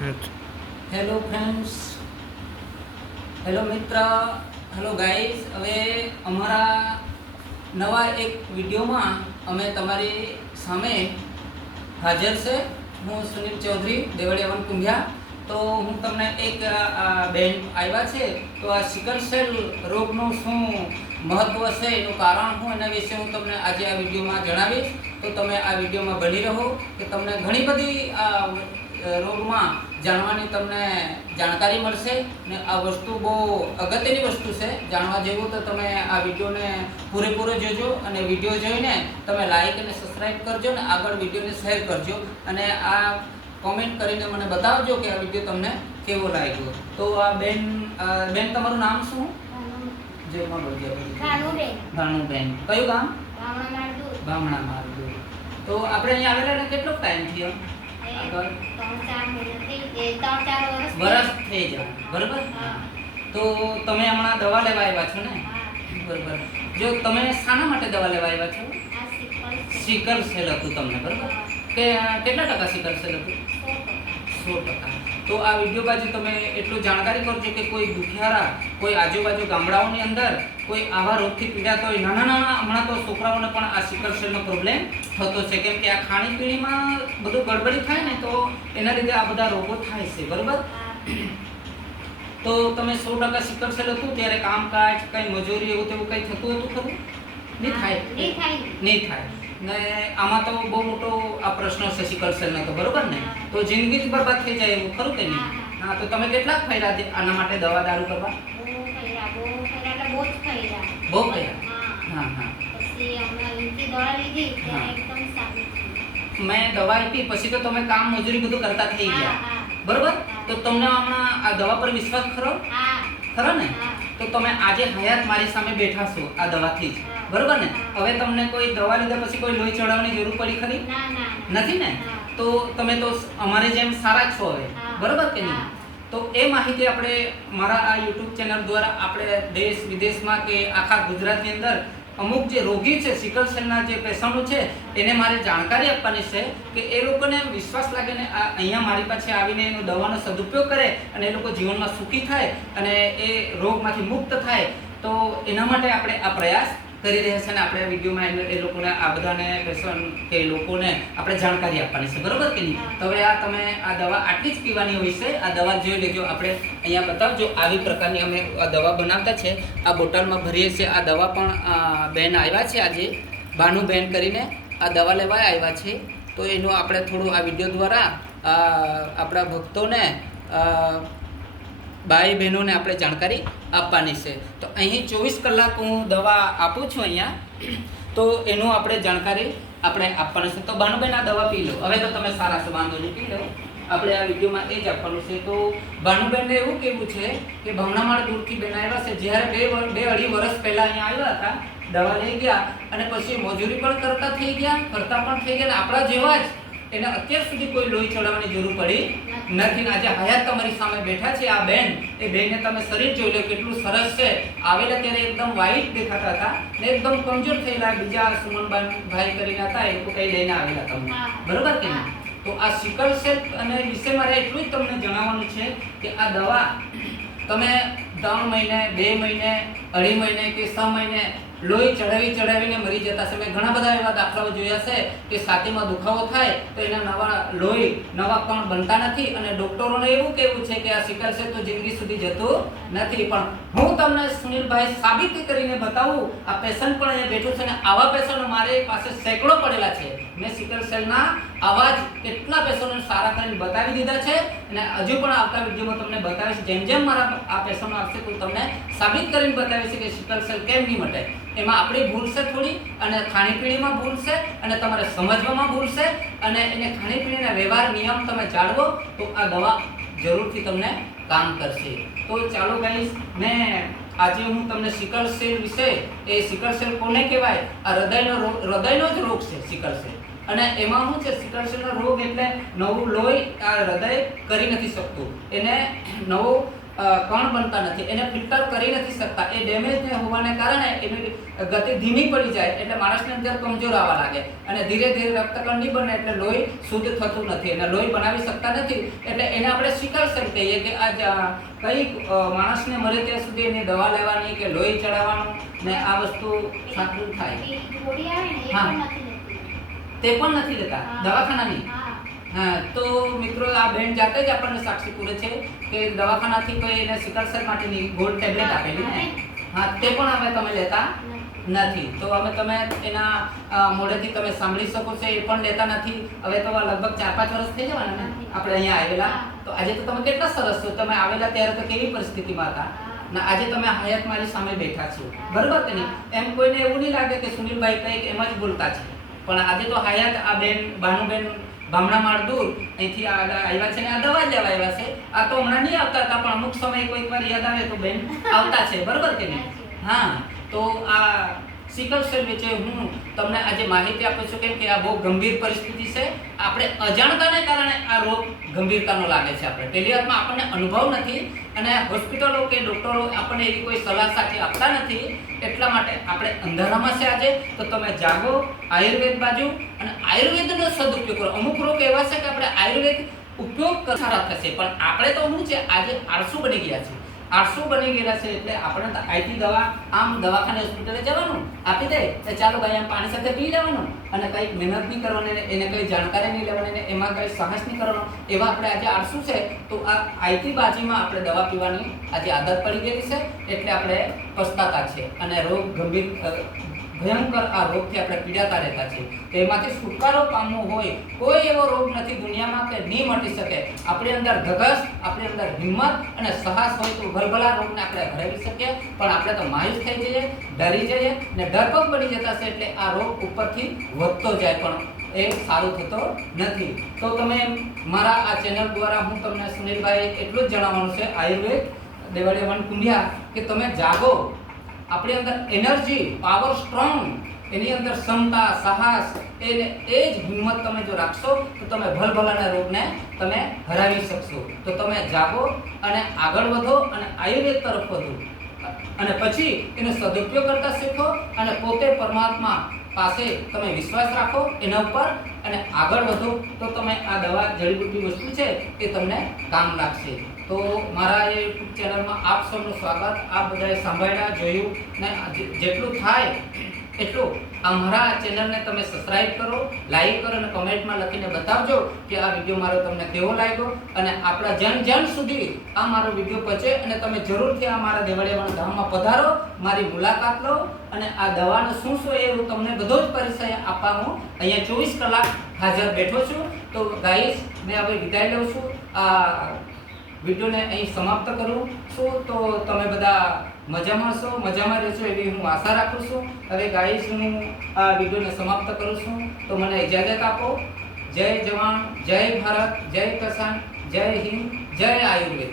Hello friends, hello મિત્ર, hello guys. હવે અમારા નવા એક વિડીયોમાં અમે તમારી સામે હાજર છે. હું સુનિલ ચૌધરી, દેવળિયા વનકુંભિયા. તો હું તમને એક બેન આવ્યા છે, તો આ સિકલ સેલ રોગનું શું મહત્વ છે, એનું કારણ શું, એના વિશે હું તમને આજે આ વિડીયોમાં જણાવીશ. તો તમે આ વિડીયોમાં બની રહો કે તમને ઘણી બધી રોગમાં જાણવાની તમને જાણકારી મળશે. ને આ વસ્તુ બહુ અગત્યની વસ્તુ છે, જાણવા જેવું. તો તમે આ વિડીયોને પૂરેપૂરો જોજો અને વિડીયો જોઈને તમે લાઈક અને સબસ્ક્રાઈબ કરજો ને આગળ વિડીયોને શેર કરજો અને આ કોમેન્ટ કરીને મને બતાવજો કે આ વિડીયો તમને કેવો લાગ્યો. તો આ બેન તમારું નામ શું? ભાનુબેન. કયું ગામ? બામણા મારદુર. તો આપણે અહીંયા આવેલા કેટલો ટાઈમ થયો? વર્ષ થઈ જાય, બરાબર. તો તમે હમણાં દવા લેવા આવ્યા છો ને? બરાબર. જો તમે શાના માટે દવા લેવા આવ્યા છો? સિકલ સેલ હતું તમને, બરાબર. કે કેટલા ટકા સિકલ સેલ હતું? 100%. તો આ વિડીયો બાજુ તમે એટલું જાણકારી કરજો કે કોઈ દુખિયારા, કોઈ આજુબાજુ ગામડાઓની અંદર કોઈ આવા રોગથી પીડાતો હોય, નાના હમણાં તો છોકરાઓને પણ આ સિકલ સેલનો પ્રોબ્લેમ થતો છે, કેમ કે આ ખાણીપીણીમાં બધું ગડબડી થાય ને, તો એના લીધે આ બધા રોગો થાય છે, બરાબર. તો તમે 100% સિકલ સેલ હતું ત્યારે કામકાજ, કઈ મજૂરી એવું તેવું કઈ થતું હતું ખરું? નહીં થાય ને. આમાં તો બહુ મોટો આ પ્રશ્ન છે સિકલ સેલનો, તો બરોબર ને. તો જિંદગી જ બરબાદ થઈ જાય એવું ખરું કે નહીં? હા. તો તમે કેટલાક ફર્યા આના માટે દવા દારૂ કરવા? બહુ ફર્યા. હા. મેં દવા આપી પછી તો તમે કામ મજૂરી બધું કરતા થઈ ગયા, બરોબર. તો તમને હમણાં આ દવા પર વિશ્વાસ ખરો ને? તો તમે આજે હયાત મારી સામે બેઠા છો આ દવાથી જ, બરોબર ને. હવે તમને કોઈ દવા લીધા પછી કોઈ લોહી ચડાવવાની જરૂર પડી ખરી? નથી ને. તો તમે તો અમારે જેમ સારા છો હવે, બરોબર કે નહીં? તો એ માહિતી આપણે મારા આ યુટ્યુબ ચેનલ દ્વારા આપણે દેશ વિદેશમાં કે આખા ગુજરાતની અંદર અમુક જે રોગી છે, સિકલ સેલના જે પેશન્ટો છે, એને મારે જાણકારી આપવાની છે કે એ લોકોને વિશ્વાસ લાગે ને અહીંયા મારી પાસે આવીને એનો દવાનો સદુપયોગ કરે અને એ લોકો જીવનમાં સુખી થાય અને એ રોગમાંથી મુક્ત થાય. તો એના માટે આપણે આ પ્રયાસ કરી રહ્યા છે ને આપણે આ વિડીયોમાં એ લોકોને આ બધાને પેશન્ટ કે લોકોને આપણે જાણકારી આપવાની છે, બરોબર કે નહીં? તો હવે આ તમે આ દવા આટલી જ પીવાની હોય છે. આ દવા જોઈ લેજો. આપણે અહીંયા બતાવજો, આવી પ્રકારની અમે આ દવા બનાવતા છે, આ બોટલમાં ભરીએ છીએ. આ દવા પણ બેન આવ્યા છે આજે, ભાનુબેન કરીને આ દવા લેવા આવ્યા છે. તો એનું આપણે થોડું આ વિડીયો દ્વારા આપણા ભક્તોને, ભાઈ બહેનોને આપણે જાણકારી આપવાની છે. તો અહીં 24 કલાક હું દવા આપું છું અહીંયા, તો એનું આપણે જાણકારી આપણે આપવાની છે. તો ભાનુબેન આ દવા પી લો. હવે તો તમે સારા છો, વાંધો નહીં, પી લો. આપણે આ વિડીયોમાં એ જ આપવાનું છે. તો ભાનુબેનને એવું કહેવું છે કે ભાવનામાળ દૂરથી બેન આવ્યા છે. જ્યારે 2-2.5 વર્ષ પહેલાં અહીંયા આવ્યા હતા, દવા લઈ ગયા અને પછી મજૂરી પણ કરતા થઈ ગયા, આપણા જેવા જ એને અત્યાર સુધી કોઈ લોહી ચડાવવાની જરૂર પડી નથી. આજે હયાત તમારી સામે બેઠા છે આ બેન. એ બેનને તમે શરીર જોઈ લો કેટલું સરસ છે. આવેલા ત્યારે એકદમ વ્હાઈટ દેખાતા હતા ને એકદમ કમજોર થયેલા. બીજા સુમનભાઈ કરીને હતા, એ લોકો કઈ લઈને આવેલા તમને, બરોબર કે નહીં? તો આ સિકલ સેલ અને વિશે મારે એટલું જ તમને જણાવવાનું છે કે આ દવા તમે 3 મહિને, 2 મહિને, 2.5 મહિને કે 6 મહિને લોહી ચડાવીને મરી જતા છે. મેં ઘણા બધા એવા દાખલાઓ જોયા છે કે છાતીમાં દુખાવો થાય તો એના નવા કણ બનતા નથી અને ડોક્ટરોને એવું કહેવું છે કે આ સિકલ સેલ તો જિંદગી સુધી જતું નથી. પણ હું તમને સુનિલભાઈ સાબિત કરીને બતાવું. આ પેશન્ટ પણ અહીંયા બેઠું છે ને આવા પેશન્ટ મારી પાસે સેંકડો પડેલા છે. મેં સિકલ સેલના આવા જ કેટલા પેશન્ટને સારા કરીને બતાવી દીધા છે અને હજુ પણ આવતા વિડીયોમાં તમને બતાવીશ. જેમ મારા આ પેશન્ટ આવશે તો તમને સાબિત કરીને બતાવીશ કે સિકલ સેલ કેમ નહીં મટે. એમાં આપણી ભૂલ છે થોડી, અને ખાણીપીણીમાં ભૂલ છે, અને તમારે સમજવામાં ભૂલ છે, અને એને ખાણીપીણીના વ્યવહાર નિયમ તમે જાળવો તો આ દવા જરૂરથી તમને કામ કરશે. તો ચાલો ગાઈસ, ને આજે હું તમને સિકલ સેલ વિશે, એ સિકલ સેલ કોને કહેવાય? આ હૃદયનો જ રોગ છે સિકલ સેલ. અને એમાં શું છે, સિકલ સેલનો રોગ એટલે નવું લોહી આ હૃદય કરી નથી શકતું. એને નવું કણ બનતા નથી, એને ફિલ્ટર કરી નથી શકતા. એ ડેમેજ હોવાને કારણે એની ગતિ ધીમી પડી જાય એટલે માણસની અંદર કમજોર આવવા લાગે અને ધીરે ધીરે રક્તકણ નહીં બને એટલે લોહી શુદ્ધ થતું નથી અને લોહી બનાવી શકતા નથી. એટલે એને આપણે સિકલ સેલ કહીએ કે આ કઈ માણસને મરે ત્યાં સુધી એની દવા લેવાની કે લોહી ચડાવવાનું ને આ વસ્તુ સાચું થાય. હા, તે પણ નથી લેતા દવાખાનાની. હા, તો મિત્રો આ બેન જાતે જ આપણને સાક્ષી પૂરે છે કે દવાખાનાથી કોઈ એને સિકલ સેલ માટેની ગોલ્ડ ટેબ્લેટ આપેલી ને, હા, તે પણ હવે તમે લેતા નથી. તો હવે તમે એના મોઢેથી તમે સાંભળી શકો છો, એ પણ લેતા નથી. હવે તો લગભગ 4-5 વર્ષ થઈ જવાના ને આપણે અહીંયા આવેલા. તો આજે તો તમે કેટલા સરસ છો. તમે આવેલા ત્યારે તો કેવી પરિસ્થિતિમાં હતા ને આજે તમે હયાત મારી સામે બેઠા છો, બરોબર કે નહીં? એમ કોઈને એવું નહીં લાગે કે સુનિલભાઈ કંઈક એમ જ બોલતા છે, પણ આજે તો હયાત આ બેન ભાનુબેન બામણા માળ દૂર અહીંથી આવ્યા છે ને આ દવા જ લેવા આવ્યા છે. આ તો હમણાં નહીં આવતા હતા પણ અમુક સમય કોઈક વાર યાદ આવે તો બેન આવતા છે, બરોબર કે નહીં? હા, તો આ સિકલ સેલ વિશે હું તમને આજે માહિતી આપું છું કેમ કે આ બહુ ગંભીર પરિસ્થિતિ છે. આપણે અજાણતાને કારણે આ રોગ ગંભીરતાનો લાગે છે. આપણે પહેલી વારમાં આપણને અનુભવ નથી અને હોસ્પિટલો કે ડૉક્ટરો આપણને એવી કોઈ સલાહ સાચી આપતા નથી. એટલા માટે આપણે અંધારામાં છે આજે. તો તમે જાગો આયુર્વેદ બાજુ અને આયુર્વેદનો સદુપયોગ કરો. અમુક રોગ એવા છે કે આપણે આયુર્વેદ ઉપયોગ સારા થશે પણ આપણે તો શું છે આજે આળસુ બની ગયા છે. આળસુ બની ગયેલા છે એટલે આપણે તો આઈટી દવા આમ દવાખાને હોસ્પિટલે જવાનું આપી દે તો ચાલો ભાઈ આમ પાણી સાથે પી લેવાનું અને કંઈક મહેનત નહીં કરવાની, એને કંઈ જાણકારી નહીં લેવાની ને એમાં કંઈ સાહસ નહીં કરવાનો. એવા આપણે આજે આળસુ છે. તો આ આઈટી બાજીમાં આપણે દવા પીવાની આજે આદત પડી ગયેલી છે એટલે આપણે પછતાતા છે અને રોગ ગંભીર ભયંકર આ રોગથી આપણે પીડાતા રહેતા છીએ. તો એમાંથી છુટકારો પામવો હોય કોઈ એવો રોગ નથી દુનિયામાં કે નહીં મટી શકે. આપણી અંદર ધગશ, આપણી અંદર હિંમત અને સાહસ હોય તો ભલભલા રોગને આપણે હરાવી શકીએ. પણ આપણે તો માયુસ થઈ જઈએ, ડરી જઈએ ને ડરપોક બની જતા છે એટલે આ રોગ ઉપરથી વધતો જાય પણ એ સારું થતો નથી. તો તમે મારા આ ચેનલ દ્વારા હું તમને સુનિલભાઈ એટલું જ જણાવવાનું છે આયુર્વેદ દેવાળિયા વન કુંડિયા કે તમે જાગો. આપણી અંદર એનર્જી, પાવર સ્ટ્રોંગ, એની અંદર ક્ષમતા, સાહસ એ જ હિંમત તમે જો રાખશો તો તમે ભલભલાના રોગને તમે હરાવી શકશો. તો તમે જાગો અને આગળ વધો અને આયુર્વેદ તરફ વધો અને પછી એનો સદુપયોગ કરતા શીખો અને પોતે પરમાત્મા પાસે તમે વિશ્વાસ રાખો એના ઉપર અને આગળ વધો. તો તમે આ દવા જડીબુટ્ટી વસ્તુ છે એ તમને કામ લાગશે. તો મારા એ યુટ્યુબ ચેનલમાં આપ સૌનું સ્વાગત. આપ બધાએ સાંભળ્યા, જોયું ને જેટલું થાય એટલું આ મારા ચેનલને તમે સબસ્ક્રાઇબ કરો, લાઈક કરો અને કમેન્ટમાં લખીને બતાવજો કે આ વિડીયો મારો તમને કેવો લાગ્યો અને આપણા જન સુધી આ મારો વિડીયો પહોંચે અને તમે જરૂરથી આ મારા દેવાળિયાવાળા ગામમાં પધારો, મારી મુલાકાત લો અને આ દવાનું શું એ હું તમને બધો જ પરિચય આપવા હું અહીંયા 24 કલાક હાજર બેઠો છું. તો ગાઈસ મેં હવે વિદાય લઉં છું. આ વિડીયોને અહીં સમાપ્ત કરું છું. તો તમે બધા મજામાં છો, મજામાં રહેશો એવી હું આશા રાખું છું. હવે ગાઈસ હું આ વિડીયોને સમાપ્ત કરું છું. તો મને ઇજાજત આપો. જય જવાન, જય ભારત, જય કિસાન, જય હિન્દ, જય આયુર્વેદ.